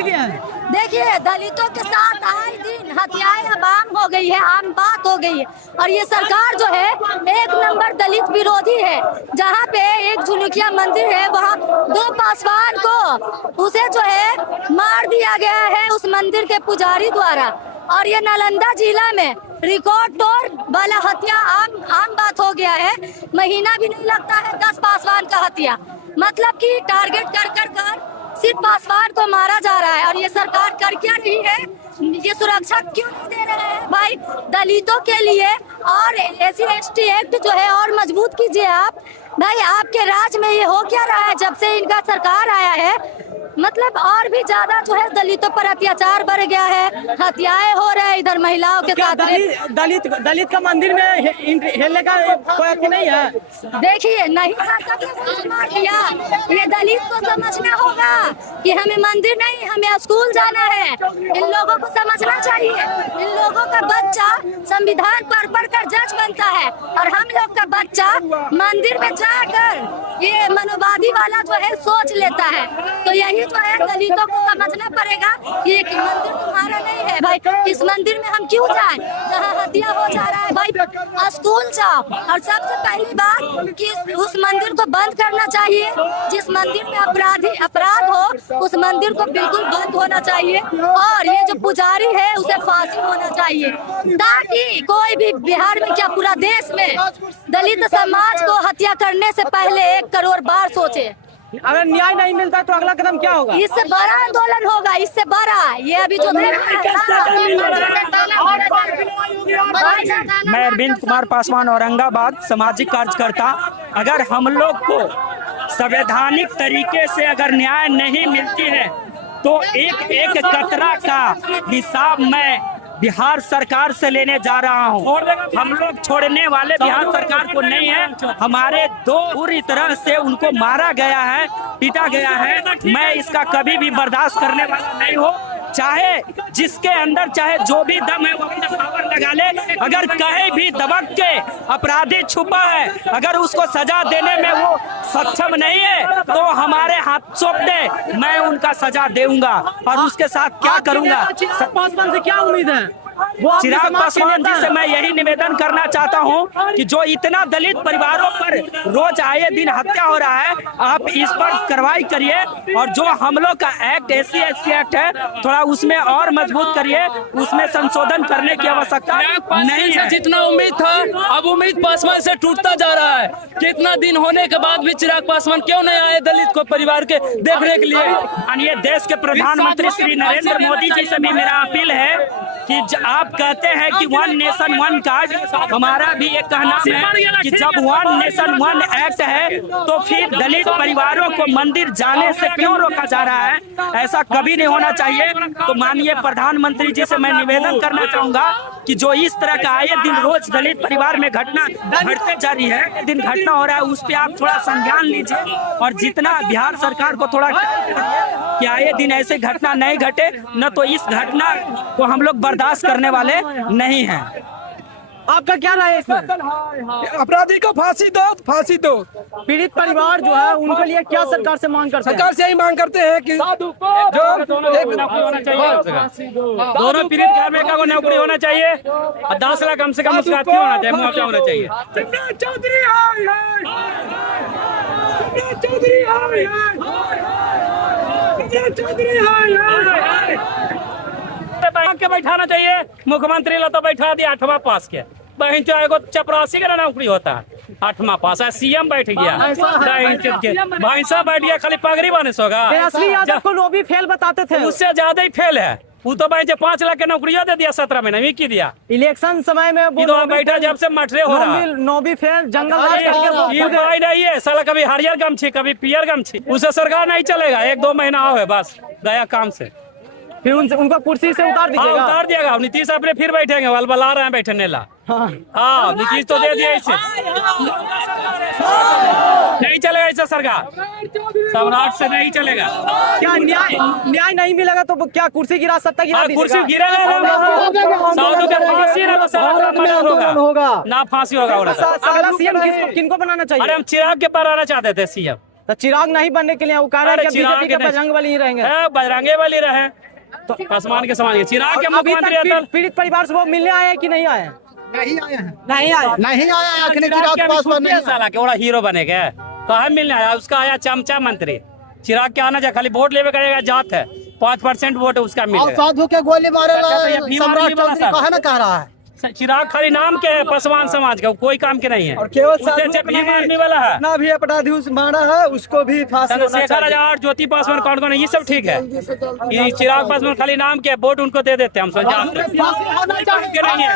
इसलिए देखिए, दलितों के साथ आए दिन हत्याएं अब आम हो गई है, आम बात हो गई है। और ये सरकार जो है एक नंबर दलित विरोधी है। जहाँ पे एक झुनुकिया मंदिर है, वहाँ 2 पासवान को उसे जो है मार दिया गया है उस मंदिर के पुजारी द्वारा। और ये नालंदा जिला में रिकॉर्ड तोड़ वाला हत्या आम बात हो गया है। महीना भी नहीं लगता है 10 पासवान का हत्या, मतलब कि टारगेट कर सिर्फ पासवान को मारा जा रहा है। और ये सरकार कर क्या रही है, ये सुरक्षा क्यों नहीं दे रहे हैं भाई दलितों के लिए। और SC/ST एक्ट जो है और मजबूत कीजिए आप भाई। आपके राज में ये हो क्या रहा है जब से इनका सरकार आया है, मतलब और भी ज्यादा जो है दलितों पर अत्याचार बढ़ गया है, हत्याएं हो रहे हैं इधर महिलाओं के साथ। दलित का मंदिर में हिलने का कोई हक नहीं है। देखिए, नहीं मार दिया। ये दलित को समझना होगा कि हमें मंदिर नहीं, हमें स्कूल जाना है। इन लोगों को समझना चाहिए। इन लोगों का बच्चा संविधान पढ़ कर जज बनता है और हम लोग का बच्चा मंदिर में जाकर ये मनोवादी वाला जो है सोच लेता है। तो यही जो है दलितों को समझना पड़ेगा कि ये मंदिर तुम्हारा नहीं है भाई। इस मंदिर में हम क्यों जाएं जहाँ हत्या हो जा रहा है भाई। स्कूल जाओ। और सबसे पहली बात कि उस मंदिर को बंद करना चाहिए। जिस मंदिर में अपराध हो उस मंदिर को बिल्कुल बंद होना चाहिए। और ये जो पुजारी है उसे फांसी होना चाहिए, ताकि कोई भी बिहार में क्या पूरा देश में दलित समाज को हत्या करने से पहले 1 करोड़ बार सोचे। अगर न्याय नहीं मिलता तो अगला कदम क्या होगा? इससे बड़ा आंदोलन होगा, इससे बड़ा। ये अभी जो मैं अरविंद कुमार पासवान, औरंगाबाद, सामाजिक कार्यकर्ता। अगर हम लोग को संवैधानिक तरीके से अगर न्याय नहीं मिलती है तो एक कतरा का हिसाब मैं बिहार सरकार से लेने जा रहा हूं। हम लोग छोड़ने वाले बिहार सरकार को नहीं है। हमारे 2 पूरी तरह से उनको मारा गया है, पीटा गया है। मैं इसका कभी भी बर्दाश्त करने वाला नहीं हूँ। चाहे जिसके अंदर चाहे जो भी दम है वो अपना पावर लगा ले। अगर कहीं भी दबक के अपराधी छुपा है, अगर उसको सजा देने में वो सक्षम नहीं है तो हमारे हाथ सौंप दे, मैं उनका सजा दूंगा। और उसके साथ क्या करूंगा, पासवान से क्या उम्मीद है? चिराग पासवान जी से मैं यही निवेदन करना चाहता हूं कि जो इतना दलित परिवारों पर रोज आए दिन हत्या हो रहा है, आप इस पर कार्रवाई करिए। और जो हम लोग का एक्ट SC/ST एक्ट है, थोड़ा उसमें और मजबूत करिए, उसमें संशोधन करने की आवश्यकता नहीं है। जितना उम्मीद था अब उम्मीद पासवान से टूटता जा रहा है। कितना दिन होने के बाद भी चिराग पासवान क्यों नहीं आए दलित को परिवार के देखने के लिए? माननीय देश के प्रधानमंत्री श्री नरेंद्र मोदी जी से भी मेरा अपील है कि आप कहते हैं कि 1 नेशन 1 कार्ड, हमारा भी एक कहना है कि जब 1 नेशन 1 एक्ट है तो फिर दलित परिवारों को मंदिर जाने से क्यों रोका जा रहा है? ऐसा कभी नहीं होना चाहिए। तो माननीय प्रधानमंत्री जी से मैं निवेदन करना चाहूंगा कि जो इस तरह का आए दिन रोज दलित परिवार में घटना घटते जा रही है, दिन घटना हो रहा है, उस पर आप थोड़ा संज्ञान लीजिए। और जितना बिहार सरकार को थोड़ा कि आए दिन ऐसे घटना नहीं घटे, न तो इस घटना को हम लोग बर्दाश्त करने वाले नहीं हैं। आपका क्या राय है इसमें? अपराधी को फांसी दो। पीड़ित परिवार जो है उनके लिए क्या सरकार से मांग करते हैं? सरकार से यही मांग करते हैं कि जो दोनों पीड़ित घर में का नौकरी होना चाहिए और 10 लाख कम से कम उसका होना चाहिए, मुआवजा होना चाहिए। के बैठाना चाहिए, मुख्यमंत्री ला तो बैठा दिया 8वां पास के। बहन चाहे चपरासी का नौकरी होता है 8वां पास है, CM बैठ गया, भैंसा बैठ गया, खाली पगड़ी बने सोगा। को लोभी फेल बताते थे, उससे ज्यादा ही फेल है। वो तो भाई 5 लाख के नौकरी दे दिया 17 महीने में, की दिया। इलेक्शन समय में बैठा जब से मटरे हो रहा है, नौबी फेल जंगल नहीं है साला, कभी हरियर गमछी कभी पियर गमछी, उसे सरकार नहीं चलेगा। 1-2 महीना हो बस गया काम से, फिर उनको कुर्सी से उतार दीजिएगा। उतार दिएगा। नीतीश अपने फिर बैठेंगे, बला रहे हैं बैठने ला। हाँ नीतीश तो दे दिया इसे, नहीं चलेगा ऐसा सरकार, सम्राट से नहीं चलेगा। क्या न्याय नहीं मिलेगा तो क्या कुर्सी गिरा सकता? कुर्सी गिरेगा, फांसी होगा ना, फांसी होगा। अगला CM किनको बनाना चाहिए? अरे हम चिराग के बनाना चाहते थे CM, तो चिराग नहीं बनने के लिए वो कह रहे हैं कि चिराग बीजेपी के नहीं। बजरंग बली ही रहेंगे। बजरंगे वाली रहे तो पासवान के समाज के चिराग के अभी मुख्यमंत्री तक अटल पीड़ित परिवार से वो मिलने आए हैं कि नहीं आए हैं? नहीं आए। नहीं आया अखिलेश चिराग पासवान नहीं साला के बड़ा हीरो बनेगा कहा मिलने आया उसका आया चमचा मंत्री चिराग के आना जा खाली वोट लेवे करेगा जात है 5% वोट उसका और मिलेगा साधु के गोली मारे ये भीम सम्राट आदमी वाला चौधरी कहा ना कह रहा है। चिराग खाली नाम के है पासवान समाज का कोई काम के नहीं है और केवल उससे साधु अच्छा भीम आदमी वाला है जितना भी अपराधी मारा है उसको भी फांसी होना चंद्रशेखर चाहिए। आजाद ज्योति पासवान कौन ये सब ठीक है ये चिराग पासवान खाली नाम के वोट उनको दे देते हैं हम समझा के नहीं है